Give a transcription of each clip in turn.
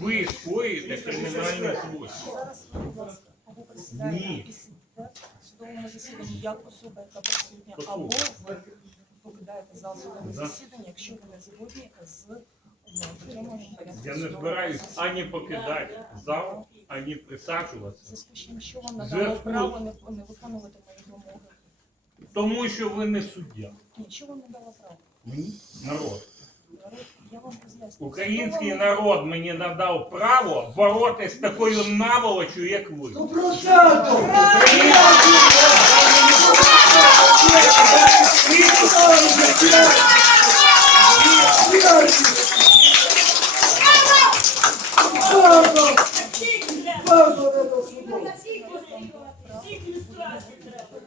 Ви скоїте кримінальний злочин. Або присідаєте Ні. і сидите в судовому засіданні як особа, яка присутня, або ви покидаєте зал судового Да. засідання, якщо ви не згодні з дотриманням порядку. Я не судового збираюсь засідання. ані покидати зал, ані присаджуватися. Зв'язку з чим, що вам Зв'язку- надало право не, не виконувати мої вимоги? Тому що ви не суддя. Ні, що вам надало право? Народ. Народ. Український народ мені надав право боротися з такою наволочю, як ви.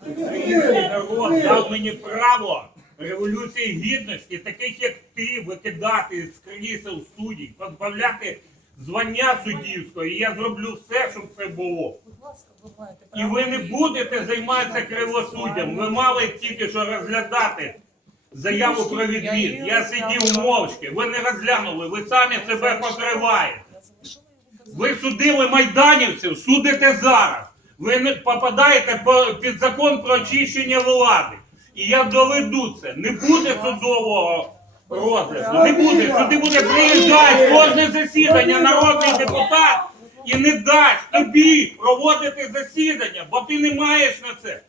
Український народ дав мені право революції гідності, таких як ти, викидати з крісел суддів, позбавляти звання суддівського. І я зроблю все, щоб це було. І ви не будете займатися кривосуддям. Ви мали тільки що розглядати заяву про відвід. Я сидів мовчки. Ви не розглянули, ви самі себе покриваєте. Ви судили майданівців, судите зараз. Ви не попадаєте по- під закон про очищення влади. І я доведу це. Не буде судового розгляду. Не буде. Сюди буде приїжджати кожне засідання народний депутат і не дасть тобі проводити засідання, бо ти не маєш на це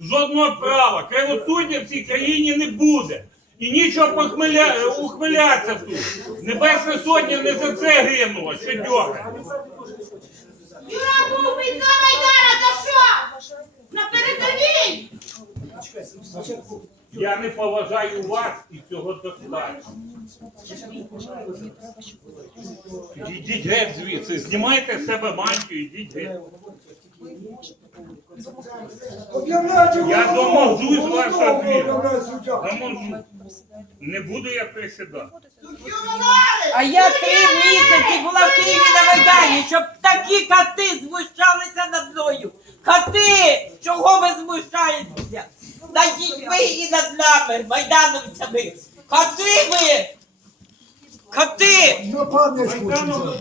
жодного права. Кривосуддя в цій країні не буде. І нічого похмеля... ухмилятися тут. Небесна сотня не за це гинула, що дьогає. Я не поважаю вас і цього достатньо. Йдіть геть звідси, знімайте з себе мантію, йдіть геть. Я доможусь вашого звіру. Не буду я присідати. А я три місяці була в Києві на Майдані, щоб такі коти знущалися над мною. Коти! Чого ви знущаєтеся? Над дітьми і над нами, майдановцями. Коти ви! Коти! На пам'ять хочу.